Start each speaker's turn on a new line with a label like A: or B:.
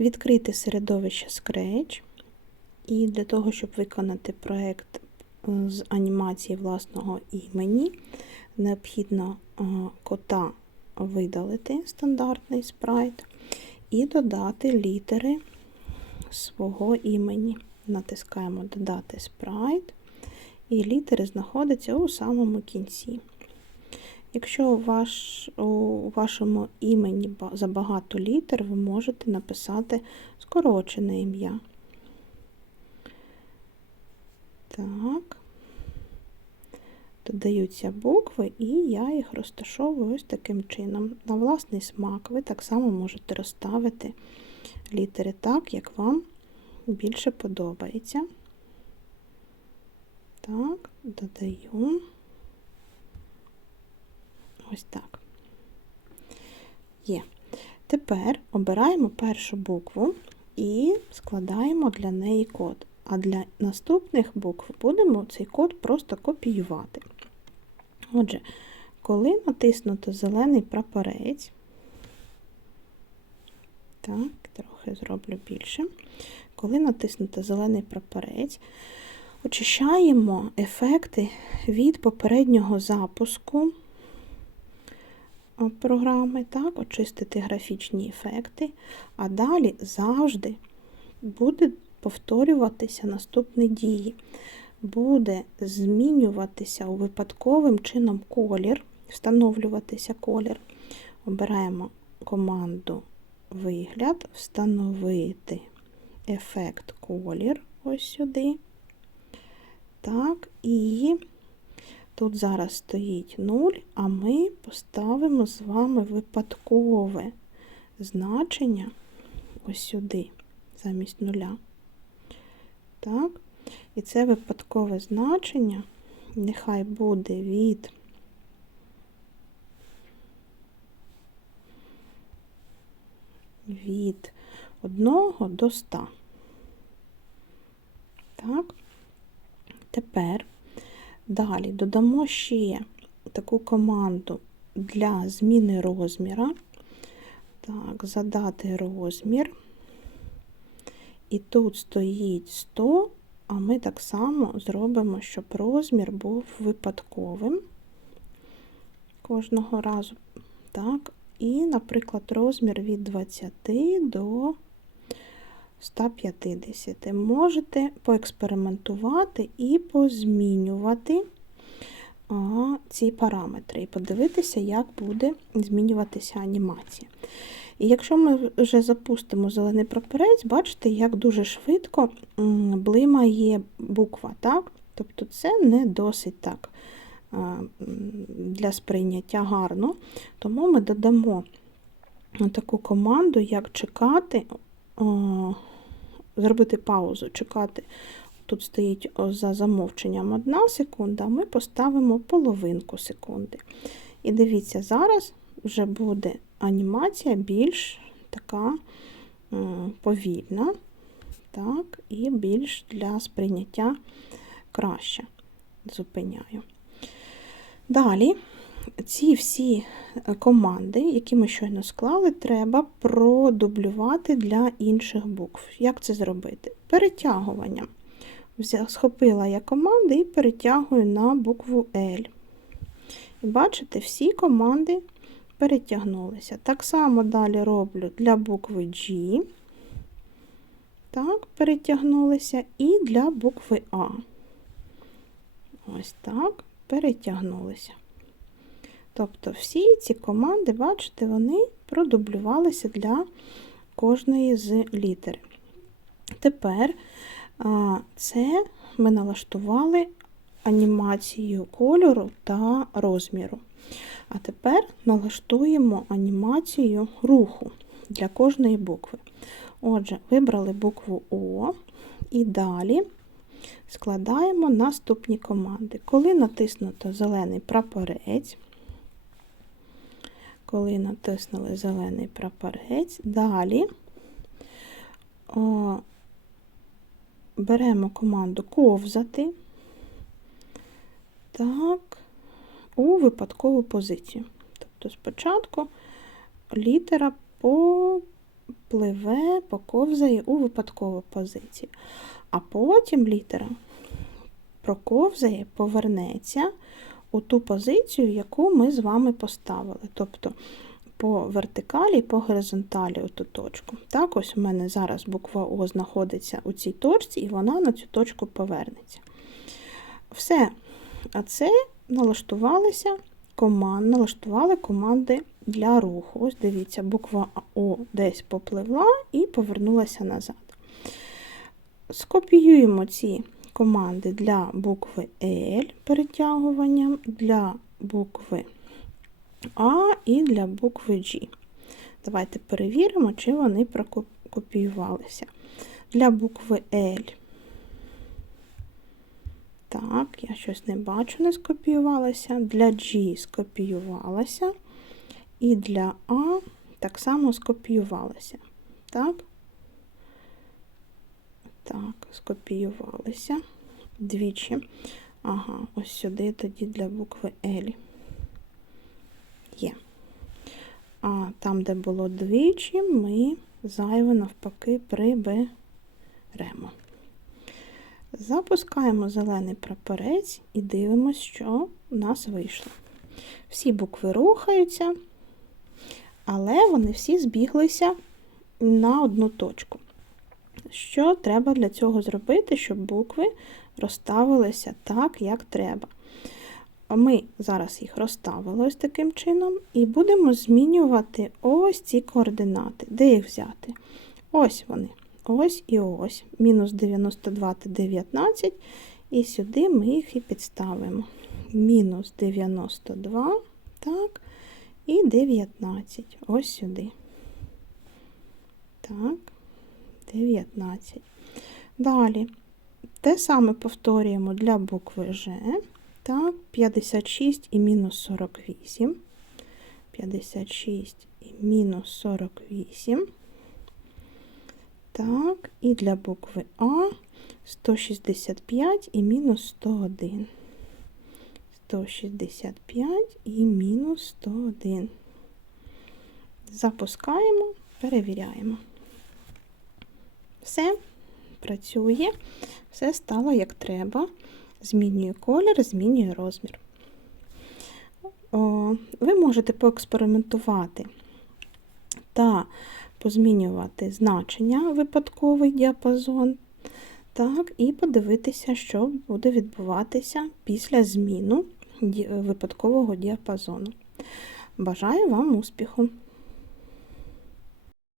A: відкрити середовище Scratch. І для того, щоб виконати проєкт е, з анімації власного імені, необхідно е, кота видалити стандартний спрайт і додати літери свого імені. Натискаємо Додати спрайт, і літери знаходяться у самому кінці. Якщо у, ваш, у вашому імені забагато літер, ви можете написати скорочене ім'я. Так. Додаються букви, і я їх розташовую ось таким чином. На власний смак ви так само можете розставити літери так, як вам більше подобається. Так, додаю. Ось так. Є. Тепер обираємо першу букву і складаємо для неї код. А для наступних букв будемо цей код просто копіювати. Отже, коли натиснуто зелений прапорець, так, трохи зроблю більше. Коли натиснуто зелений прапорець, очищаємо ефекти від попереднього запуску програми, так, очистити графічні ефекти, а далі завжди буде повторюватися наступні дії. Буде змінюватися у випадковим чином колір, встановлюватися колір. Обираємо команду вигляд, встановити ефект колір ось сюди. Так, і тут зараз стоїть 0, а ми поставимо з вами випадкове значення ось сюди, замість нуля. Так, і це випадкове значення нехай буде від від 1 до 100. Так, тепер далі додамо ще таку команду для зміни розміра. Так, задати розмір. І тут стоїть 100, а ми так само зробимо, щоб розмір був випадковим кожного разу. Так, і, наприклад, розмір від 20 до 150. Можете поекспериментувати і позмінювати ці параметри, і подивитися, як буде змінюватися анімація. І якщо ми вже запустимо зелений прапорець, бачите, як дуже швидко блимає буква. так? Тобто це не досить так для сприйняття гарно. Тому ми додамо таку команду, як чекати, зробити паузу, чекати. Тут стоїть за замовченням 1 секунда, ми поставимо половинку секунди. І дивіться, зараз вже буде анімація більш така повільна, так, і більш для сприйняття краще. Зупиняю. Далі ці всі команди, які ми щойно склали, треба продублювати для інших букв. Як це зробити? Перетягуванням. Схопила я команди і перетягую на букву L. І бачите, всі команди перетягнулися. Так само далі роблю для букви G. Так, перетягнулися, і для букви А. Ось так, перетягнулися. Тобто всі ці команди, бачите, вони продублювалися для кожної з літер. Тепер це ми налаштували анімацію кольору та розміру. А тепер налаштуємо анімацію руху для кожної букви. Отже, вибрали букву О і далі складаємо наступні команди. Коли натиснуто зелений прапорець, коли натиснули зелений прапорець, далі о, беремо команду ковзати. Так, у випадкову позицію. Тобто спочатку літера по пливе, поковзає у випадкову позицію. А потім літера проковзає, повернеться у ту позицію, яку ми з вами поставили. Тобто по вертикалі, по горизонталі у ту точку. Так, ось у мене зараз буква О знаходиться у цій точці, і вона на цю точку повернеться. Все. А це налаштувалися команд, налаштували команди для руху. Ось дивіться, буква О десь попливла і повернулася назад. Скопіюємо ці команди для букви L перетягуванням, для букви А і для букви G. Давайте перевіримо, чи вони прокопіювалися. Для букви L. Так, я щось не бачу, не скопіювалася. Для G скопіювалася. І для А так само скопіювалася. Так? Так, скопіювалися двічі. Ага, ось сюди тоді для букви L. Є. А там, де було двічі, ми зайве навпаки приберемо. Запускаємо зелений прапорець і дивимося, що у нас вийшло. Всі букви рухаються, але вони всі збіглися на одну точку. Що треба для цього зробити, щоб букви розставилися так, як треба? Ми зараз їх розставили ось таким чином, і будемо змінювати ось ці координати. Де їх взяти? Ось вони. Ось і ось. Мінус 92 та 19. І сюди ми їх і підставимо. Мінус 92, так, і 19. Ось сюди. Так, 19. Далі. Те саме повторюємо для букви Ж. Так, 56 і мінус 48. 56 і мінус 48. Так, і для букви А 165 і мінус 101. 165 і мінус 101. Запускаємо, перевіряємо. Все працює, все стало як треба. Змінює колір, змінює розмір. О, ви можете поекспериментувати та позмінювати значення випадковий діапазон. Так, і подивитися, що буде відбуватися після зміну випадкового діапазону. Бажаю вам успіху!